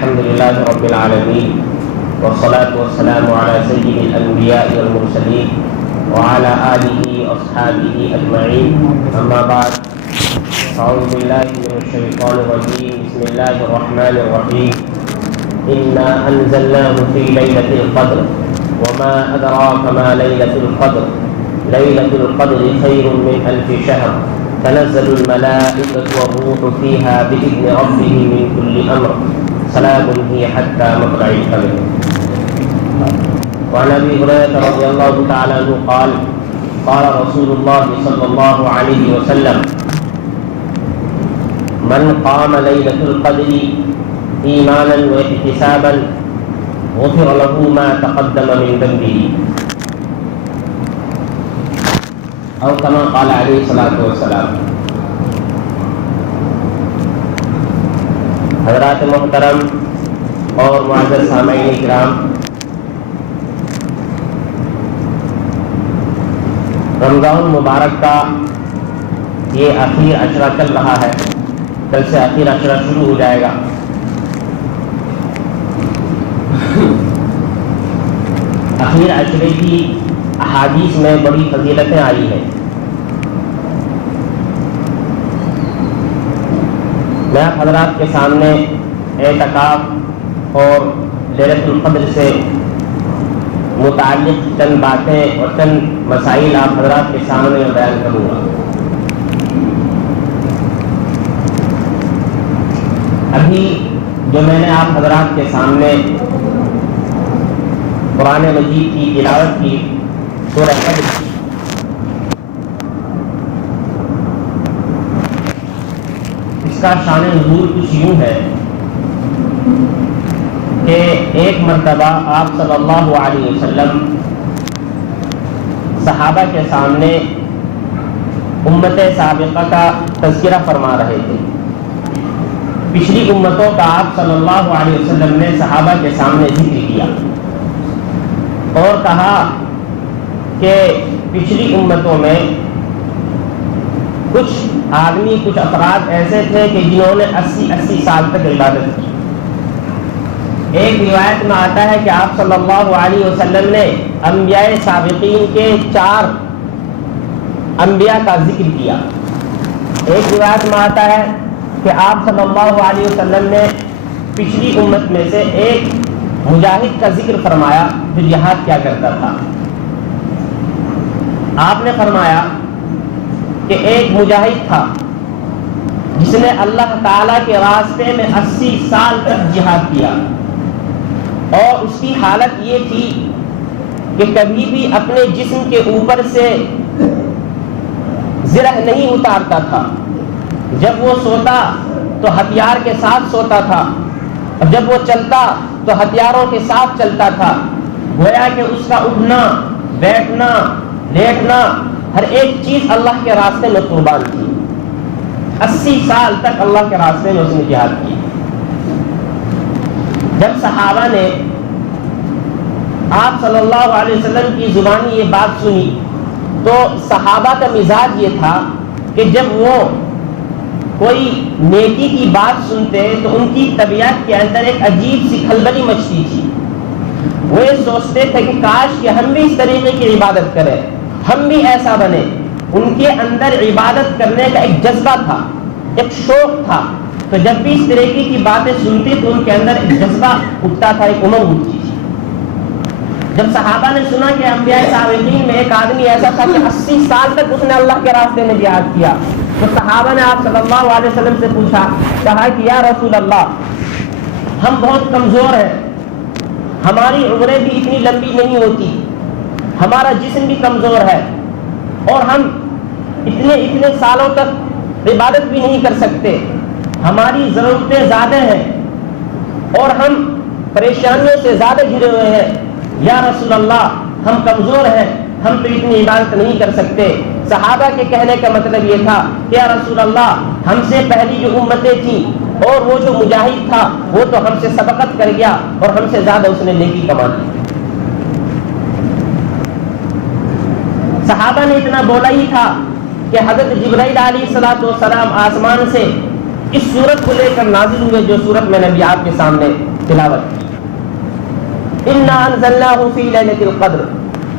الحمد لله رب العالمين والصلاة والسلام على سيد الأنبياء والمرسلين وعلى آله وأصحابه أجمعين. أما بعد، أعوذ بالله من الشيطان الرجيم. بسم الله الرحمن الرحيم. إنا أنزلناه في ليلة القدر وما أدراك ما ليلة القدر. ليلة القدر خير من 1000 شهر. تنزل الملائكة والروح فيها بإذن ربهم من كل أمر. سلام هي حتى مطلع الفجر. وعن أبي هريرة رضي الله تعالى عنه قال قال رسول الله صلى الله عليه وسلم: من قام ليلة القدر إيمانا واحتسابا غفر له ما تقدم من ذنبه، او كما قال علیہ الصلوۃ والسلام. حضرات محترم اور معزز سامعین کرام، رمضان مبارک کا یہ آخری عشرہ چل رہا ہے. کل سے آخری عشرہ شروع ہو جائے گا. آخری عشرے کی احادیث میں بڑی فضیلتیں آئی ہیں. میں آپ حضرات کے سامنے اعتکاف اور لیلۃ القدر سے متعلق چند باتیں اور چند مسائل آپ حضرات کے سامنے بیان کروں گا. ابھی جو میں نے آپ حضرات کے سامنے قرآن مجید کی تلاوت کی سورہ قدر، اس کا شان نزول کچھ یوں ہے کہ ایک مرتبہ آپ صلی اللہ علیہ وسلم صحابہ کے سامنے امت سابقہ کا تذکرہ فرما رہے تھے. پچھلی امتوں کا آپ صلی اللہ علیہ وسلم نے صحابہ کے سامنے ذکر کیا اور کہا کہ پچھلی امتوں میں کچھ آدمی، کچھ افراد ایسے تھے کہ جنہوں نے 80 سال تک عبادت کی. ایک روایت میں آتا ہے کہ آپ صلی اللہ علیہ وسلم نے انبیاء سابقین کے 4 انبیاء کا ذکر کیا. ایک روایت میں آتا ہے کہ آپ صلی اللہ علیہ وسلم نے پچھلی امت میں سے ایک مجاہد کا ذکر فرمایا جو جہاد کیا کرتا تھا. آپ نے فرمایا کہ ایک مجاہد تھا جس نے اللہ تعالیٰ کے راستے میں 80 سال تک جہاد کیا اور اس کی حالت یہ تھی کہ کبھی بھی اپنے جسم کے اوپر سے زرہ نہیں اتارتا تھا. جب وہ سوتا تو ہتھیار کے ساتھ سوتا تھا اور جب وہ چلتا تو ہتھیاروں کے ساتھ چلتا تھا. گویا کہ اس کا اٹھنا، بیٹھنا، لیٹنا، ہر ایک چیز اللہ کے راستے میں قربان تھی. 80 سال تک اللہ کے راستے میں اس نے جہاد کی. جب صحابہ نے آپ صلی اللہ علیہ وسلم کی زبانی یہ بات سنی تو صحابہ کا مزاج یہ تھا کہ جب وہ کوئی نیکی کی بات سنتے تو ان کی طبیعت کے اندر ایک عجیب سی کھلبلی مچتی تھی. وہ یہ سوچتے تھے کہ کاش کہ ہم بھی اس طریقے کی عبادت کریں، ہم بھی ایسا بنے. ان کے اندر عبادت کرنے کا ایک جذبہ تھا، ایک شوق تھا. تو جب بھی اس طریقے کی باتیں سنتی تو ان کے اندر ایک جذبہ اٹھتا تھا، ایک امنگ اٹھتی تھی. جب صحابہ نے سنا کہ انبیاء سابقین میں ایک آدمی ایسا تھا کہ 80 سال تک اس نے اللہ کے راستے میں جہاد کیا، تو صحابہ نے آپ صلی اللہ علیہ وسلم سے پوچھا، کہا کہ یا رسول اللہ، ہم بہت کمزور ہیں، ہماری عمریں بھی اتنی لمبی نہیں ہوتی، ہمارا جسم بھی کمزور ہے اور ہم اتنے سالوں تک عبادت بھی نہیں کر سکتے. ہماری ضرورتیں زیادہ ہیں اور ہم پریشانیوں سے زیادہ گھرے ہوئے ہیں. یا رسول اللہ، ہم کمزور ہیں، ہم تو اتنی عبادت نہیں کر سکتے. صحابہ کے کہنے کا مطلب یہ تھا کہ یا رسول اللہ، ہم سے پہلی جو امتیں تھیں اور وہ جو مجاہد تھا وہ تو ہم سے سبقت کر گیا اور ہم سے زیادہ اس نے نیکی کما لی. صحابہ نے اتنا بولا ہی تھا کہ حضرت جبرائیل علیہ الصلوۃ والسلام آسمان سے اس سورت کو لے کر نازل ہوئے جو سورت میں نے ابھی آپ کے سامنے تلاوت کی. انا انزلناہ فی لیلۃ القدر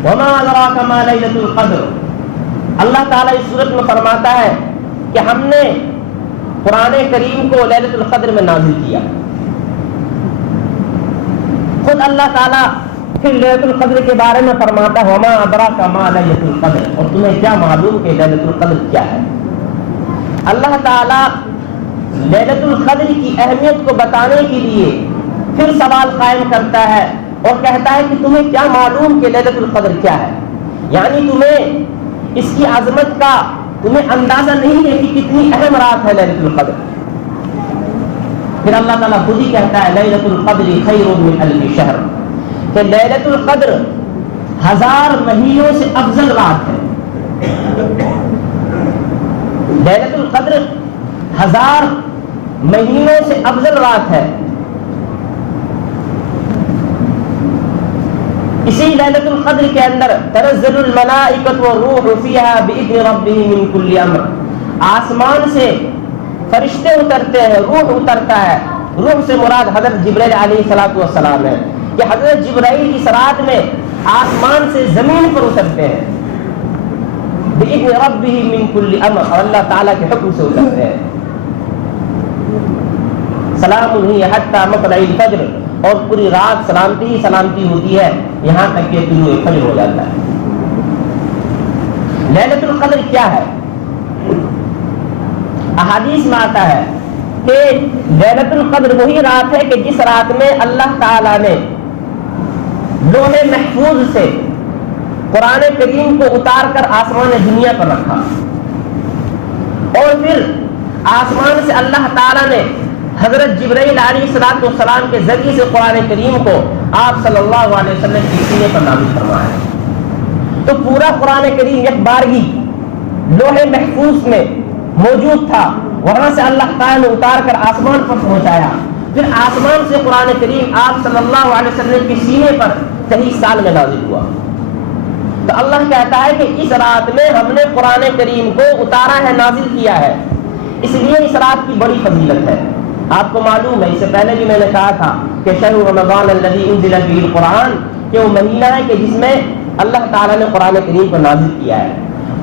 وما ادراک ما لیلۃ القدر. اللہ تعالیٰ اس سورت میں فرماتا ہے کہ ہم نے قرآن کریم کو لیلۃ القدر میں نازل کیا. خود اللہ تعالیٰ پھر لیلۃ القدر کے بارے میں فرماتا ہے وما ادراک ما لیلۃ القدر. اور تمہیں کیا معلوم کہ لیلۃ القدر کیا ہے؟ اللہ تعالیٰ لیلۃ القدر کی اہمیت کو بتانے کے لیے پھر سوال قائم کرتا ہے اور کہتا ہے کہ تمہیں کیا معلوم کہ لیلۃ القدر کیا ہے؟ یعنی تمہیں اس کی عظمت کا تمہیں اندازہ نہیں ہے کہ کتنی اہم رات ہے لیلۃ القدر. پھر اللہ تعالیٰ خود ہی کہتا ہے لیلۃ القدر خیر من الف شہر، کہ لیلۃ القدر 1000 مہینوں سے افضل رات ہے. لیلۃ القدر 1000 مہینوں سے افضل رات ہے. اسی لیلۃ القدر کے اندر تنزل الملائکۃ والروح فیہا بإذن ربہم من کل امر. آسمان سے فرشتے اترتے ہیں، روح اترتا ہے. روح سے مراد حضرت جبرائیل علیہ السلام ہے کہ حضرت جبرائیل اس رات میں آسمان سے زمین پر اترتے ہیں بإذن ربہم من کل امر، اور اللہ تعالیٰ کے حکم سے اترتے ہیں. سلام ہی حتی مطلع الفجر، اور پوری رات سلامتی ہی سلامتی ہوتی ہے یہاں تک کہ طلوع فجر ہو جاتا ہے. لیلۃ القدر کیا ہے؟ احادیث میں آتا ہے کہ لیلۃ القدر وہی رات ہے کہ جس رات میں اللہ تعالیٰ نے لوح محفوظ سے قرآن کریم کو اتار کر آسمان دنیا پر رکھا، اور پھر آسمان سے اللہ تعالیٰ نے حضرت جبرائیل علیہ السلام کے ذریعے سے قرآن کریم کو آپ صلی اللہ علیہ وسلم کے سینے پر نازل فرمایا. تو پورا قرآن کریم یک بارگی لوح محفوظ میں موجود تھا، وہاں سے اللہ تعالیٰ نے اتار کر آسمان پر پہنچایا. پھر آسمان سے قرآن کریم آپ صلی اللہ علیہ وسلم کے سینے پر 23 سال میں نازل ہوا. تو اللہ کہتا ہے کہ اس رات میں ہم نے قرآن کریم کو اتارا ہے، نازل کیا ہے. اس لیے اس رات کی بڑی فضیلت ہے. آپ کو معلوم ہے، اس سے پہلے بھی میں نے کہا تھا کہ شہر رمضان الذی انزل فیہ القرآن، کہ وہ مہینہ ہے کہ جس میں اللہ تعالیٰ نے قرآن کریم کو نازل کیا ہے.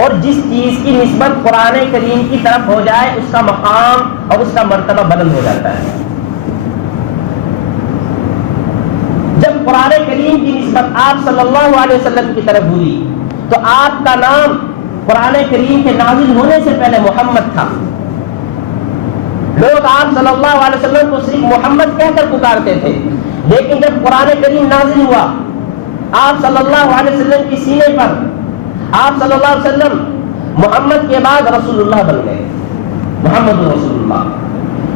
اور جس چیز کی نسبت قرآن کریم کی طرف ہو جائے اس کا مقام اور اس کا مرتبہ بلند ہو جاتا ہے. جب قرآن کریم کی نسبت آپ صلی اللہ علیہ وسلم کی طرف ہوئی تو آپ کا نام قرآن کریم کے نازل ہونے سے پہلے محمد تھا. لوگ آپ صلی اللہ علیہ وسلم کو صرف محمد کہہ کر پکارتے تھے، لیکن جب قرآن کریم نازل ہوا آپ صلی اللہ علیہ وسلم کی سینے پر آپ صلی اللہ علیہ وسلم محمد کے بعد رسول اللہ بن گئے، محمد رسول اللہ.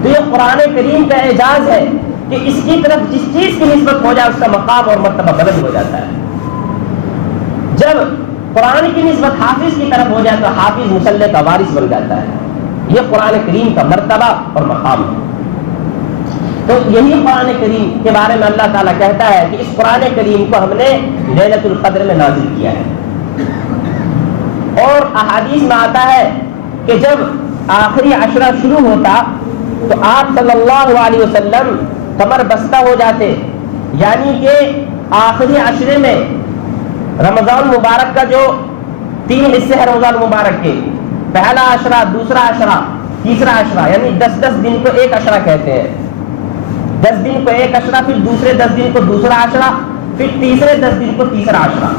تو یہ قرآن کریم کا اعجاز ہے کہ اس کی طرف جس چیز کی نسبت ہو جائے اس کا مقام اور مرتبہ بلند ہو جاتا ہے. جب قرآن کی نسبت حافظ کی طرف ہو جائے تو حافظ مصلی کا وارث بن جاتا ہے. یہ قرآن کریم کا مرتبہ اور مقام ہے. تو یہی قرآن کریم کے بارے میں اللہ تعالیٰ کہتا ہے کہ اس قرآن کریم کو ہم نے لیلۃ القدر میں نازل کیا ہے. اور احادیث میں آتا ہے کہ جب آخری عشرہ شروع ہوتا تو آپ صلی اللہ علیہ وسلم کمر بستہ ہو جاتے، یعنی کہ آخری عشرے میں رمضان مبارک کا جو 3 حصے ہیں رمضان مبارک کے، پہلا عشرہ، دوسرا عشرہ، تیسرا عشرہ، یعنی 10 دن کو ایک عشرہ کہتے ہیں. 10 دن کو ایک عشرہ، پھر دوسرے 10 دن کو دوسرا عشرہ، پھر تیسرے 10 دن کو تیسرا عشرہ.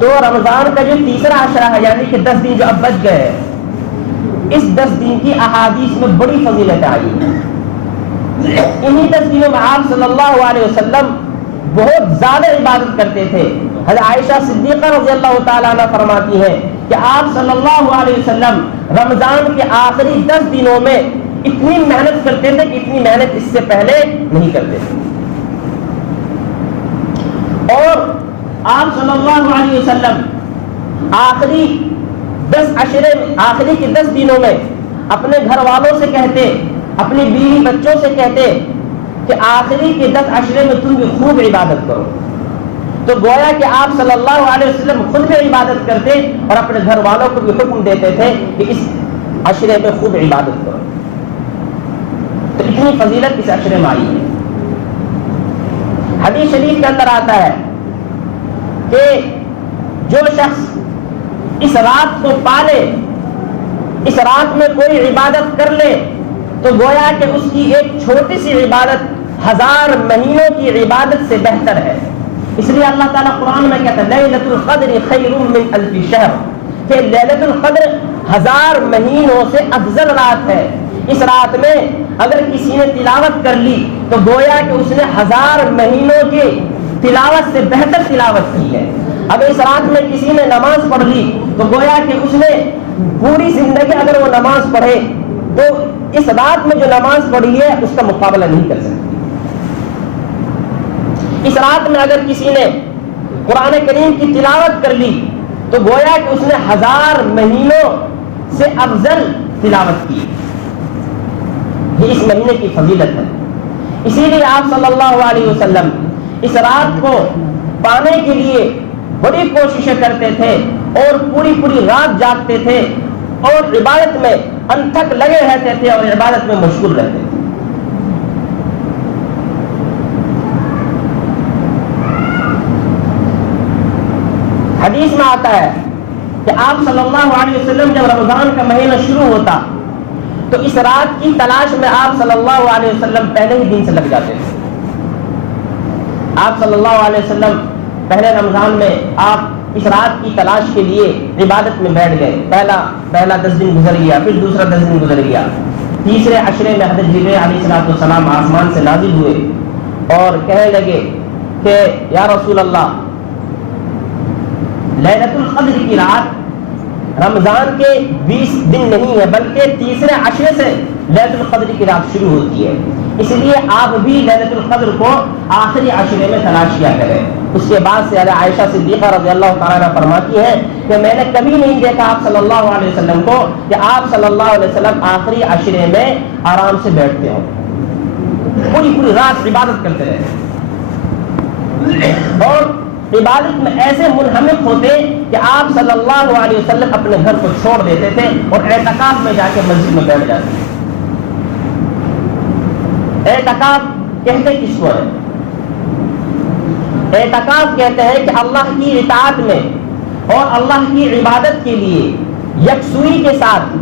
تو رمضان کا جو تیسرا عشرہ ہے یعنی کہ 10 دن جو اب بچ گئے، اس 10 دن کی احادیث میں بڑی فضیلت آئی ہے. انہی 10 دنوں میں آپ صلی اللہ علیہ وسلم بہت زیادہ عبادت کرتے تھے. حضرت عائشہ صدیقہ رضی اللہ تعالیٰ عنہ فرماتی ہیں کہ آپ صلی اللہ علیہ وسلم رمضان کے آخری 10 دنوں میں اتنی محنت کرتے تھے کہ اتنی محنت اس سے پہلے نہیں کرتے تھے. اور آپ صلی اللہ علیہ وسلم آخری 10 عشرے آخری کے 10 دنوں میں اپنے گھر والوں سے کہتے، اپنی بیوی بچوں سے کہتے کہ آخری کے 10 عشرے میں تم بھی خوب عبادت کرو. تو گویا کہ آپ صلی اللہ علیہ وسلم خود بھی عبادت کرتے اور اپنے گھر والوں کو بھی حکم دیتے تھے کہ اس عشرے میں خوب عبادت کرو. تو اتنی فضیلت اس عشرے میں آئی ہے۔ حدیث شریف کے اندر آتا ہے کہ جو شخص اس رات کو پالے، اس رات میں کوئی عبادت کر لے، تو گویا کہ اس کی ایک چھوٹی سی عبادت 1000 مہینوں کی عبادت سے بہتر ہے۔ اس لیے اللہ تعالیٰ قرآن میں کہتا ہے لیلۃ القدر خیر من الف شہر، کہ لیلۃ القدر 1000 مہینوں سے افضل رات ہے۔ اس رات میں اگر کسی نے تلاوت کر لی تو گویا کہ اس نے 1000 مہینوں کی تلاوت سے بہتر تلاوت کی ہے۔ اگر اس رات میں کسی نے نماز پڑھ لی تو گویا کہ اس نے پوری زندگی اگر وہ نماز پڑھے تو اس رات میں جو نماز پڑھی ہے اس کا مقابلہ نہیں کر سکتی۔ اس رات میں اگر کسی نے قرآن کریم کی تلاوت کر لی تو گویا کہ اس نے 1000 مہینوں سے افضل تلاوت کی۔ یہ اس مہینے کی فضیلت ہے۔ اسی لیے آپ صلی اللہ علیہ وسلم اس رات کو پانے کے لیے بڑی کوششیں کرتے تھے اور پوری رات جاگتے تھے اور عبادت میں انتھک لگے رہتے تھے اور عبادت میں مشغول رہتے تھے۔ حدیث میں آتا ہے کہ آپ صلی اللہ علیہ وسلم جب رمضان کا مہینہ شروع ہوتا تو اس رات کی تلاش میں آپ صلی اللہ علیہ وسلم پہلے ہی دن سے لگ جاتے تھے۔ آپ صلی اللہ علیہ وسلم پہلے رمضان میں آپ اس رات کی تلاش کے لیے عبادت میں بیٹھ گئے۔ پہلا 10 دن گزر گیا، پھر دوسرا 10 دن گزر گیا، تیسرے عشرے میں حضرت جبرائیل علیہ السلام آسمان سے نازل ہوئے اور کہنے لگے کہ یا رسول اللہ، لیلۃ القدر کی رات رمضان کے 20 دن نہیں ہے بلکہ تیسرے عشرے سے لیلۃ القدر کی رات شروع ہوتی ہے، اس لیے آپ بھی لیلۃ القدر کو آخری عشرے میں تلاش کیا کریں۔ اس کے بعد سے عائشہ صدیقہ رضی اللہ تعالیٰ عنہ فرماتی ہیں کہ میں نے کبھی نہیں دیکھا آپ صلی اللہ علیہ وسلم کو کہ آپ صلی اللہ علیہ وسلم آخری عشرے میں آرام سے بیٹھتے ہوں، پوری رات عبادت کرتے رہے اور عبادت میں ایسے منہمک ہوتے کہ آپ صلی اللہ علیہ وسلم اپنے گھر کو چھوڑ دیتے تھے اور اعتکاف میں جا کے مسجد میں بیٹھ جاتے تھے۔ اعتکاف کہتے کس کو ہے؟ اعتکاف کہتے ہیں کہ اللہ کی اطاعت میں اور اللہ کی عبادت کے لیے یکسوئی کے ساتھ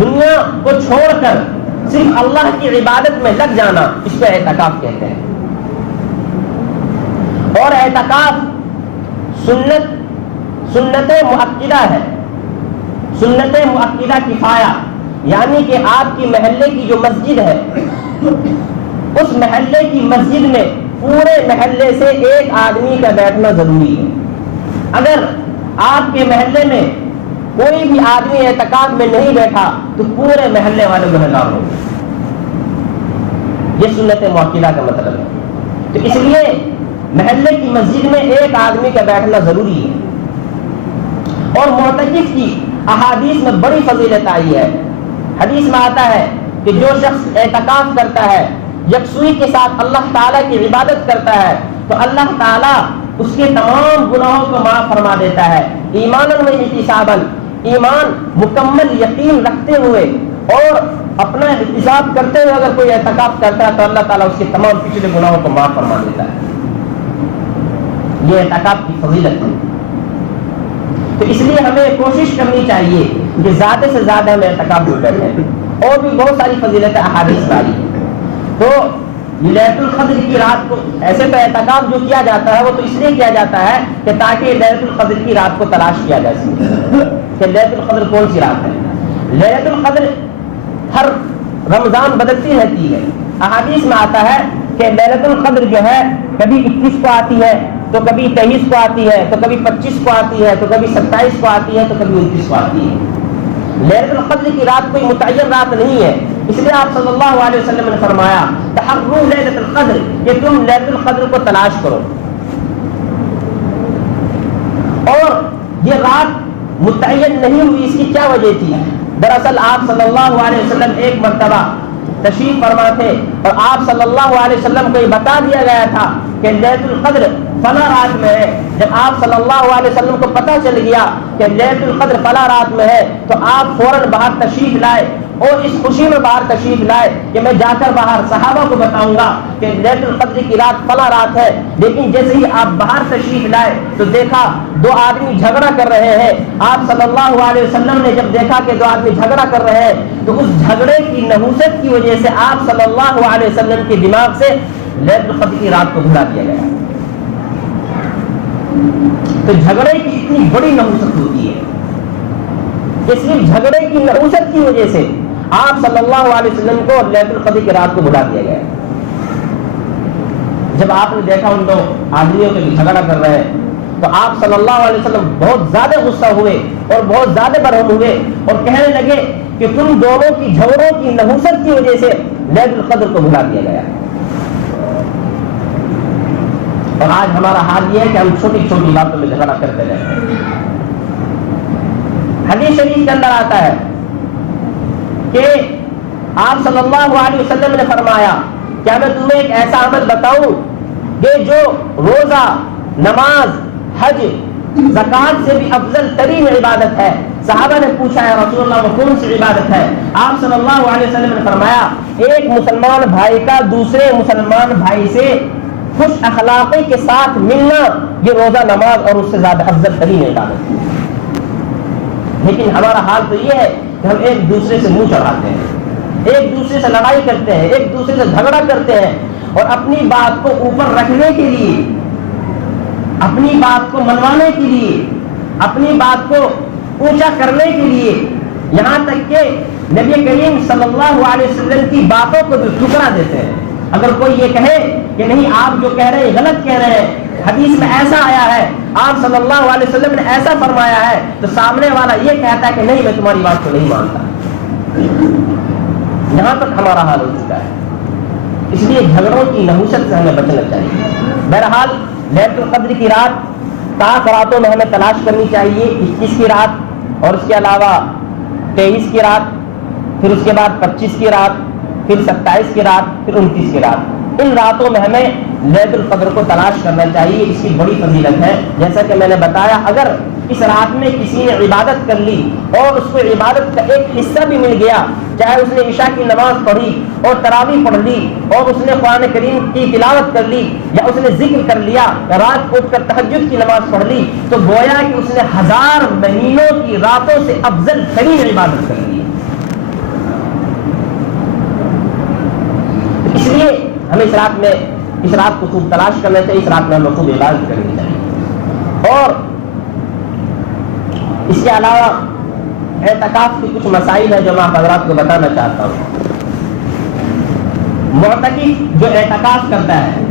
دنیا کو چھوڑ کر صرف اللہ کی عبادت میں لگ جانا، اس کو اعتکاف کہتے ہیں۔ اور اعتکاف سنت مؤکدہ ہے، سنت مؤکدہ کفایہ، یعنی کہ آپ کی محلے کی جو مسجد ہے اس محلے کی مسجد میں پورے محلے سے ایک آدمی کا بیٹھنا ضروری ہے۔ اگر آپ کے محلے میں کوئی بھی آدمی اعتکاف میں نہیں بیٹھا تو پورے محلے والے گنہگار ہوں گے۔ یہ سنت مؤکدہ کا مطلب ہے۔ تو اس لیے محلے کی مسجد میں ایک آدمی کا بیٹھنا ضروری ہے۔ اور معتکف کی احادیث میں بڑی فضیلت آئی ہے۔ حدیث میں آتا ہے کہ جو شخص اعتکاف کرتا ہے، یکسوئی کے ساتھ اللہ تعالیٰ کی عبادت کرتا ہے، تو اللہ تعالیٰ اس کے تمام گناہوں کو معاف فرما دیتا ہے، ایماناً و احتساباً، ایمان مکمل یقین رکھتے ہوئے اور اپنا احتساب کرتے ہوئے اگر کوئی اعتکاف کرتا ہے تو اللہ تعالیٰ اس کے تمام پچھلے گناہوں کو معاف فرما دیتا ہے۔ یہ اعتکاف کی فضیلت ہے۔ تو اس لیے ہمیں کوشش کرنی چاہیے کہ زیادہ سے زیادہ ہم اعتکاف میں بیٹھیں۔ اور بھی بہت ساری فضیلتیں احادیث میں آئی ہیں۔ تو لیلۃ القدر کی رات کو ایسے تو اعتکاف جو کیا جاتا ہے وہ تو اس لیے کیا جاتا ہے کہ تاکہ لیلۃ القدر کی رات کو تلاش کیا جا سکے کہ لیلۃ القدر کون سی رات ہے۔ لیلۃ القدر ہر رمضان بدلتی رہتی ہے۔ احادیث میں آتا ہے کہ لیلۃ القدر جو ہے کبھی 21 کو آتی ہے تو کبھی 23 کو آتی ہے تو کبھی 25 کو آتی ہے تو کبھی 27 کو آتی ہے تو کبھی 29 کو آتی ہے۔ لیلۃ القدر کی رات کوئی متعین رات نہیں ہے، اس لیے آپ صلی اللہ علیہ وسلم نے فرمایا تحروا لیلۃ القدر، کہ تم لیلۃ القدر کو تلاش کرو۔ اور یہ رات متعین نہیں ہوئی، اس کی کیا وجہ تھی؟ دراصل آپ صلی اللہ علیہ وسلم ایک مرتبہ تشریف فرما تھے اور آپ صلی اللہ علیہ وسلم کو یہ بتا دیا گیا تھا کہ لیلۃ القدر فلاں رات میں ہے۔ جب آپ صلی اللہ علیہ وسلم کو پتہ چل گیا کہ لیلۃ القدر فلاں رات میں ہے تو آپ فوراً باہر تشریف لائے اور اس خوشی میں باہر تشریف لائے کہ میں جا کر باہر صحابہ کو بتاؤں گا کہ لیلۃ القدر کی رات فلاں رات ہے، لیکن جیسے ہی آپ باہر تشریف لائے تو دیکھا دو آدمی جھگڑا کر رہے ہیں. آپ صلی اللہ علیہ وسلم نے جب دیکھا کہ دو آدمی جھگڑا کر رہے ہیں تو اس جھگڑے کی نحوست کی وجہ سے آپ صلی اللہ علیہ وسلم کے دماغ سے لیلۃ القدر کی رات کو بھلا دیا گیا. تو جھگڑے کی اتنی بڑی نحوست ہوتی ہے کہ صرف جھگڑے کی نحوست کی وجہ سے آپ صلی اللہ علیہ وسلم کو لیلۃ القدر کی رات کو بھلا دیا گیا. جب آپ نے دیکھا ان دو آدمیوں کے جھگڑا کر رہے ہیں تو آپ صلی اللہ علیہ وسلم بہت زیادہ غصہ ہوئے اور بہت زیادہ برہم ہوئے اور کہنے لگے کہ تم دونوں کی جھگڑوں کی نحوست کی وجہ سے لیلۃ القدر کو بھلا دیا گیا. اور آج ہمارا حال یہ ہے کہ ہم چھوٹی چھوٹی باتوں میں جھگڑا کرتے رہتے ہیں. حدیث شریف کے اندر آتا ہے کہ آپ صلی اللہ علیہ وسلم نے فرمایا کیا میں تمہیں ایک ایسا عمل بتاؤں کہ جو روزہ، نماز، حج، زکات سے بھی افضل ترین عبادت ہے. صحابہ نے پوچھا ہے رسول اللہ وہ کون سی عبادت ہے؟ آپ صلی اللہ علیہ وسلم نے فرمایا ایک مسلمان بھائی کا دوسرے مسلمان بھائی سے خوش اخلاقی کے ساتھ ملنا یہ روزہ، نماز اور اس سے زیادہ افضل ترین عبادت ہے. لیکن ہمارا حال تو یہ ہے کہ ہم ایک دوسرے سے منہ چڑھاتے ہیں، ایک دوسرے سے لڑائی کرتے ہیں، ایک دوسرے سے جھگڑا کرتے ہیں اور اپنی بات کو اوپر رکھنے کے لیے، اپنی بات کو منوانے کے لیے، اپنی بات کو اونچا کرنے کے لیے، یہاں تک کہ نبی کریم صلی اللہ علیہ وسلم کی باتوں کو بھی ٹھکرا دیتے ہیں. اگر کوئی یہ کہے کہ نہیں آپ جو کہہ رہے ہیں غلط کہہ رہے ہیں، حدیث میں ایسا آیا ہے، آپ صلی اللہ علیہ وسلم نے ایسا فرمایا ہے، تو سامنے والا یہ کہتا ہے کہ نہیں میں تمہاری بات کو نہیں مانتا. یہاں تک ہمارا حال ہو چکا ہے. اس لیے جھگڑوں کی نحوست سے ہمیں بچنا چاہیے. بہرحال لیلۃ القدر کی رات طاق راتوں میں ہمیں تلاش کرنی چاہیے. 21 کی رات اور اس کے علاوہ 23 کی رات، پھر اس کے بعد 25 کی رات، پھر 27 کی رات، پھر 29 کی رات. ان راتوں میں ہمیں لیلۃ القدر کو تلاش کرنا چاہیے. اس کی بڑی فضیلت ہے. جیسا کہ میں نے بتایا اگر اس رات میں کسی نے عبادت کر لی اور اس کو عبادت کا ایک حصہ بھی مل گیا، چاہے اس نے عشاء کی نماز پڑھی اور تراویح پڑھ لی اور اس نے قرآن کریم کی تلاوت کر لی یا اس نے ذکر کر لیا، رات کو اٹھ کر تہجد کی نماز پڑھ لی، تو گویا کہ اس نے 1000 مہینوں کی راتوں سے افضل ترین عبادت کر لی. اس لیے ہمیں اس رات کو خوب تلاش کرنا چاہیے. اس رات میں ہمیں خوب عبادت کرنی چاہیے. اور اس کے علاوہ اعتکاف کی کچھ مسائل ہیں جو میں حضرات کو بتانا چاہتا ہوں. معتکف جو اعتکاف کرتا ہے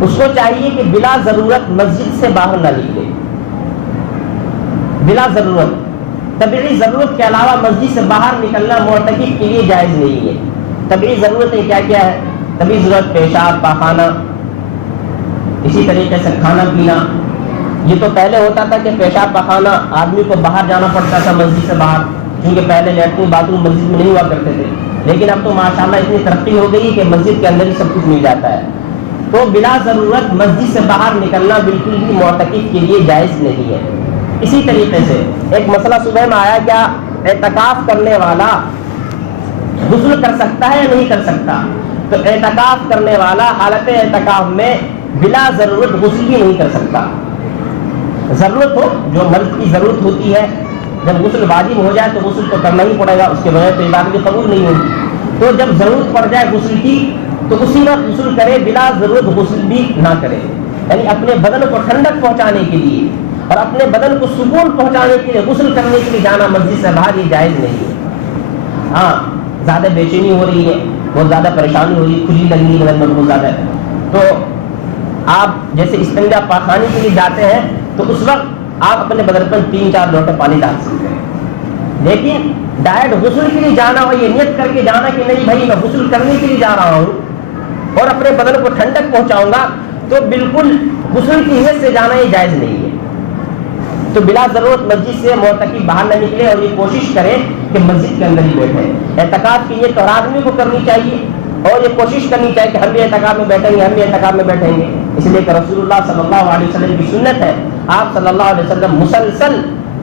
اس کو چاہیے کہ بلا ضرورت مسجد سے باہر نہ نکلے. بلا ضرورت، طبیعی ضرورت کے علاوہ مسجد سے باہر نکلنا معتکف کے لیے جائز نہیں ہے. طبیعی ضرورتیں کیا کیا ہے؟ طبیعی ضرورت پیشاب، پاخانہ، اسی طریقے سے کھانا پینا. یہ تو پہلے ہوتا تھا کہ پیشاب پاخانہ آدمی کو باہر جانا پڑتا تھا مسجد سے باہر، کیونکہ پہلے لیٹرین باتھ روم مسجد میں نہیں ہوا کرتے تھے. لیکن اب تو ماشاءاللہ اتنی ترقی ہو گئی کہ مسجد کے اندر ہی سب کچھ مل جاتا ہے. تو بلا ضرورت مسجد سے باہر نکلنا بالکل بھی معتکف کے لیے جائز نہیں ہے. اسی طریقے سے ایک مسئلہ صبح میں آیا، کیا اعتکاف کرنے والا غسل کر سکتا ہے یا نہیں کر سکتا؟ تو اعتکاف کرنے والا حالت اعتکاف میں بلا ضرورت غسل بھی نہیں کر سکتا. ضرورت ہو، جو مرد کی ضرورت ہوتی ہے، جب غسل واجب ہو جائے تو غسل تو کرنا ہی پڑے گا، اس کے بغیر تو عبادت بھی قبول نہیں ہوگی. تو جب ضرورت پڑ جائے غسل کی تو اسی وقت غسل کرے، بلا ضرورت غسل بھی نہ کرے. یعنی اپنے بدن کو ٹھنڈک پہنچانے کے لیے اور اپنے بدن کو سکون پہنچانے کے لیے غسل کرنے کے لیے جانا مسجد سے باہر یہ جائز نہیں ہے. ہاں زیادہ بے چینی ہو رہی ہے، بہت زیادہ پریشانی ہو رہی ہے، کھجلی لگ رہی ہے بدن میں بہت زیادہ، تو آپ جیسے استنجا پاخانے کے لیے جاتے ہیں تو اس وقت آپ اپنے بدن پر 3-4 لوٹے پانی ڈال سکتے ہیں. لیکن ڈائریکٹ غسل کے لیے جانا اور یہ نیت کر کے جانا کہ نہیں بھائی میں غسل کرنے کے لیے جا رہا ہوں اور اپنے بدن کو ٹھنڈک پہنچاؤں گا، تو بالکل غسل کی نیت سے جانا یہ جائز نہیں ہے. تو بلا ضرورت مسجد سے معتکف باہر نہ نکلے اور یہ کوشش کرے کہ مسجد کے اندر ہی بیٹھے. اعتکاف کی نیت ہر آدمی کو کرنی چاہیے اور یہ کوشش کرنی چاہیے کہ ہم بھی اعتکاف میں بیٹھیں گے، ہم بھی اعتکاف میں بیٹھیں گے. اس لیے کہ رسول اللہ صلی اللہ علیہ وسلم کی سنت ہے، آپ صلی اللہ علیہ وسلم مسلسل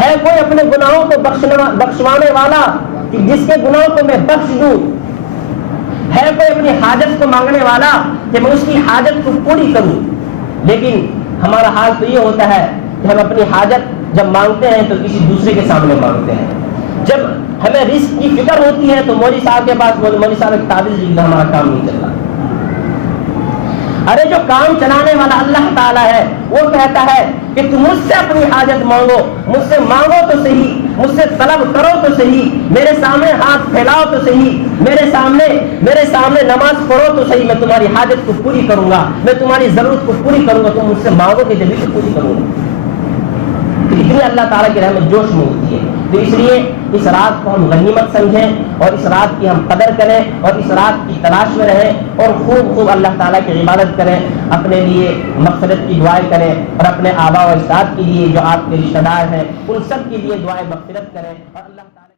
ہے کوئی اپنے گناہوں کو بخشوانے والا کہ جس کے گناہوں کو میں بخش دوں؟ ہے کوئی اپنی حاجت کو مانگنے والا کہ میں اس کی حاجت کو پوری کروں؟ لیکن ہمارا حال تو یہ ہوتا ہے کہ ہم اپنی حاجت جب مانگتے ہیں تو کسی دوسرے کے سامنے مانگتے ہیں. جب ہمیں رزق کی فکر ہوتی ہے تو مولوی صاحب کے پاس مولوی صاحب ایک تعویذ لکھ دیں، ہمارا کام نہیں چل رہا. ارے جو کام چلانے والا اللہ تعالیٰ ہے وہ کہتا ہے کہ تم مجھ سے اپنی حاجت مانگو، مجھ سے مانگو تو صحیح، مجھ سے طلب کرو تو صحیح، میرے سامنے ہاتھ پھیلاؤ تو صحیح، میرے سامنے نماز پڑھو تو صحیح، میں تمہاری حاجت کو پوری کروں گا، میں تمہاری ضرورت کو پوری کروں گا. تم مجھ سے مانگو گے جبھی تو پوری کروں گا. تو اتنی اللہ تعالیٰ کی رحمت جوش میں ہوتی ہے. تو اس لیے اس رات کو ہم غنیمت سمجھیں اور اس رات کی ہم قدر کریں اور اس رات کی تلاش میں رہیں اور خوب اللہ تعالیٰ کی عبادت کریں. اپنے لیے مغفرت کی دعائیں کریں اور اپنے آبا و اجداد کے لیے جو آپ کے رشتہ دار ہیں ان سب کے لیے دعائیں مغفرت کریں اور اللہ